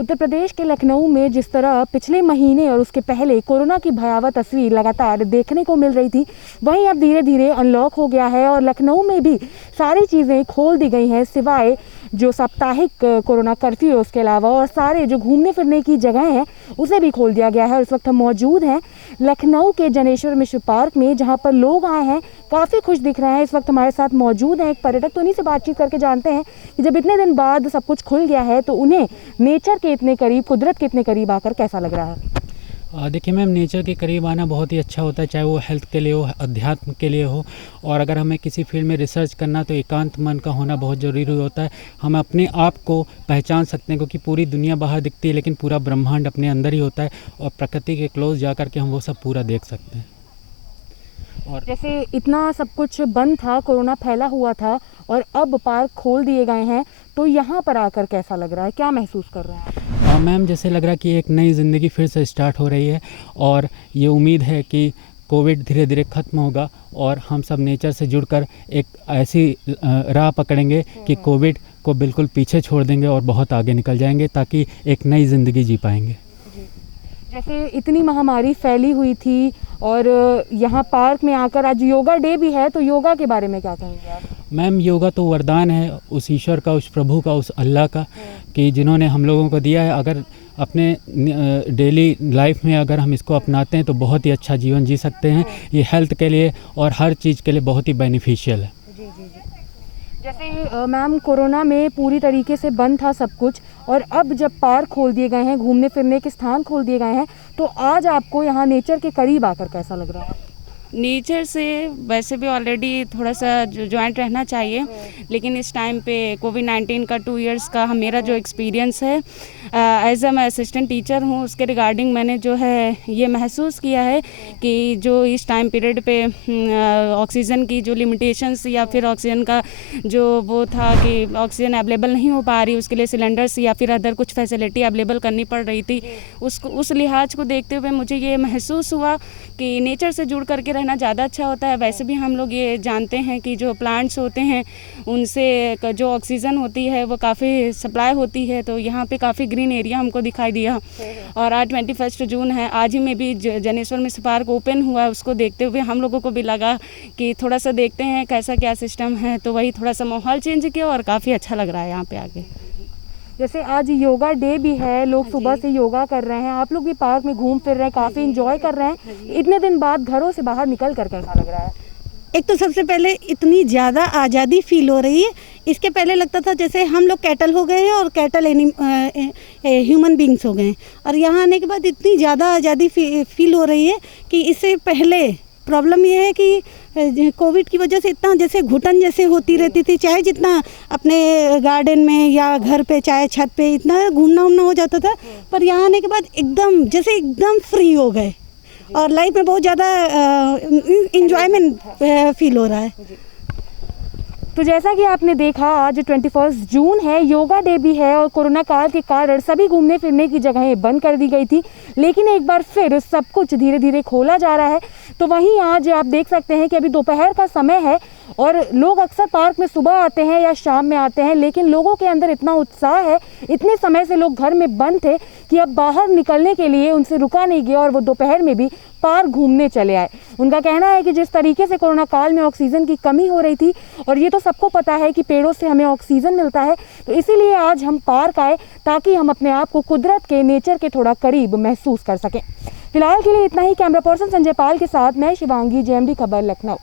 उत्तर प्रदेश के लखनऊ में जिस तरह पिछले महीने और उसके पहले कोरोना की भयावह तस्वीर लगातार देखने को मिल रही थी, वहीं अब धीरे धीरे अनलॉक हो गया है और लखनऊ में भी सारी चीज़ें खोल दी गई हैं, सिवाय जो साप्ताहिक कोरोना कर्फ्यू है उसके अलावा, और सारे जो घूमने फिरने की जगह हैं उसे भी खोल दिया गया है। और इस वक्त हम मौजूद हैं लखनऊ के जनेश्वर मिश्र पार्क में, जहां पर लोग आए हैं, काफ़ी खुश दिख रहे हैं। इस वक्त हमारे साथ मौजूद हैं एक पर्यटक, तो उन्हीं से बातचीत करके जानते हैं कि जब इतने दिन बाद सब कुछ खुल गया है तो उन्हें नेचर के इतने करीब, कुदरत के इतने करीब आकर कैसा लग रहा है। देखिए मैम, नेचर के करीब आना बहुत ही अच्छा होता है, चाहे वो हेल्थ के लिए हो, अध्यात्म के लिए हो। और अगर हमें किसी फील्ड में रिसर्च करना तो एकांत मन का होना बहुत ज़रूरी होता है। हम अपने आप को पहचान सकते हैं, क्योंकि पूरी दुनिया बाहर दिखती है लेकिन पूरा ब्रह्मांड अपने अंदर ही होता है, और प्रकृति के क्लोज जा कर के हम वो सब पूरा देख सकते हैं। और जैसे इतना सब कुछ बंद था, कोरोना फैला हुआ था, और अब पार्क खोल दिए गए हैं, तो यहाँ पर आकर कैसा लग रहा है, क्या महसूस कर रहे हैं? मैम, जैसे लग रहा है कि एक नई ज़िंदगी फिर से स्टार्ट हो रही है, और ये उम्मीद है कि कोविड धीरे धीरे ख़त्म होगा और हम सब नेचर से जुड़कर एक ऐसी राह पकड़ेंगे कि कोविड को बिल्कुल पीछे छोड़ देंगे और बहुत आगे निकल जाएंगे, ताकि एक नई ज़िंदगी जी पाएंगे। जैसे इतनी महामारी फैली हुई थी और यहाँ पार्क में आकर आज योगा डे भी है, तो योगा के बारे में क्या कहेंगे आप? मैम, योगा तो वरदान है उस ईश्वर का, उस प्रभु का, उस अल्लाह का, कि जिन्होंने हम लोगों को दिया है। अगर अपने डेली लाइफ में अगर हम इसको अपनाते हैं तो बहुत ही अच्छा जीवन जी सकते हैं। ये हेल्थ के लिए और हर चीज़ के लिए बहुत ही बेनिफिशियल है। जैसे मैम, कोरोना में पूरी तरीके से बंद था सब कुछ, और अब जब पार्क खोल दिए गए हैं, घूमने फिरने के स्थान खोल दिए गए हैं, तो आज आपको यहाँ नेचर के करीब आकर कैसा लग रहा है? नेचर से वैसे भी ऑलरेडी थोड़ा सा ज्वाइंट रहना चाहिए, लेकिन इस टाइम पे कोविड-19 का 2 इयर्स का मेरा जो एक्सपीरियंस है एज मैं असिस्टेंट टीचर हूँ, उसके रिगार्डिंग मैंने जो है ये महसूस किया है कि जो इस टाइम पीरियड पे ऑक्सीजन की जो लिमिटेशंस या फिर ऑक्सीजन का जो वो था कि ऑक्सीजन अवेलेबल नहीं हो पा रही, उसके लिए सिलेंडर्स या फिर अदर कुछ फैसिलिटी अवेलेबल करनी पड़ रही थी, उस लिहाज को देखते हुए मुझे ये महसूस हुआ कि नेचर से जुड़ करके रहना ज़्यादा अच्छा होता है। वैसे भी हम लोग ये जानते हैं कि जो प्लांट्स होते हैं उनसे जो ऑक्सीजन होती है वो काफ़ी सप्लाई होती है, तो यहाँ पे काफ़ी ग्रीन एरिया हमको दिखाई दिया। और आज 21 जून है, आज ही में भी जनेश्वर मिश्र पार्क ओपन हुआ है, उसको देखते हुए हम लोगों को भी लगा कि थोड़ा सा देखते हैं कैसा क्या सिस्टम है, तो वही थोड़ा सा माहौल चेंज किया और काफ़ी अच्छा लग रहा है यहाँ पे आके। जैसे आज योगा डे भी है, लोग सुबह से योगा कर रहे हैं, आप लोग भी पार्क में घूम फिर रहे हैं, काफ़ी इंजॉय कर रहे हैं। इतने दिन बाद घरों से बाहर निकल कर कैसा लग रहा है? एक तो सबसे पहले इतनी ज़्यादा आज़ादी फील हो रही है। इसके पहले लगता था जैसे हम लोग कैटल हो गए हैं और कैटल ह्यूमन बींग्स हो गए हैं, और यहाँ आने के बाद इतनी ज़्यादा आज़ादी फील हो रही है कि इससे पहले प्रॉब्लम ये है कि कोविड की वजह से इतना जैसे घुटन जैसे होती रहती थी, चाहे जितना अपने गार्डन में या घर पे चाहे छत पे इतना घूमना उमना हो जाता था, पर यहाँ आने के बाद एकदम जैसे एकदम फ्री हो गए और लाइफ में बहुत ज़्यादा इंजॉयमेंट फील हो रहा है। तो जैसा कि आपने देखा, आज 21 जून है, योगा डे भी है, और कोरोना काल के कारण सभी घूमने फिरने की जगहें बंद कर दी गई थी, लेकिन एक बार फिर सब कुछ धीरे धीरे खोला जा रहा है। तो वहीं आज आप देख सकते हैं कि अभी दोपहर का समय है और लोग अक्सर पार्क में सुबह आते हैं या शाम में आते हैं, लेकिन लोगों के अंदर इतना उत्साह है, इतने समय से लोग घर में बंद थे कि अब बाहर निकलने के लिए उनसे रुका नहीं गया और वो दोपहर में भी पार्क घूमने चले आए। उनका कहना है कि जिस तरीके से कोरोना काल में ऑक्सीजन की कमी हो रही थी, और ये तो सबको पता है कि पेड़ों से हमें ऑक्सीजन मिलता है, तो इसीलिए आज हम पार्क आए ताकि हम अपने आप को कुदरत के, नेचर के थोड़ा करीब महसूस कर सकें। फिलहाल के लिए इतना ही। कैमरा पर्सन संजय पाल के साथ मैं शिवांगी, JMD खबर, लखनऊ।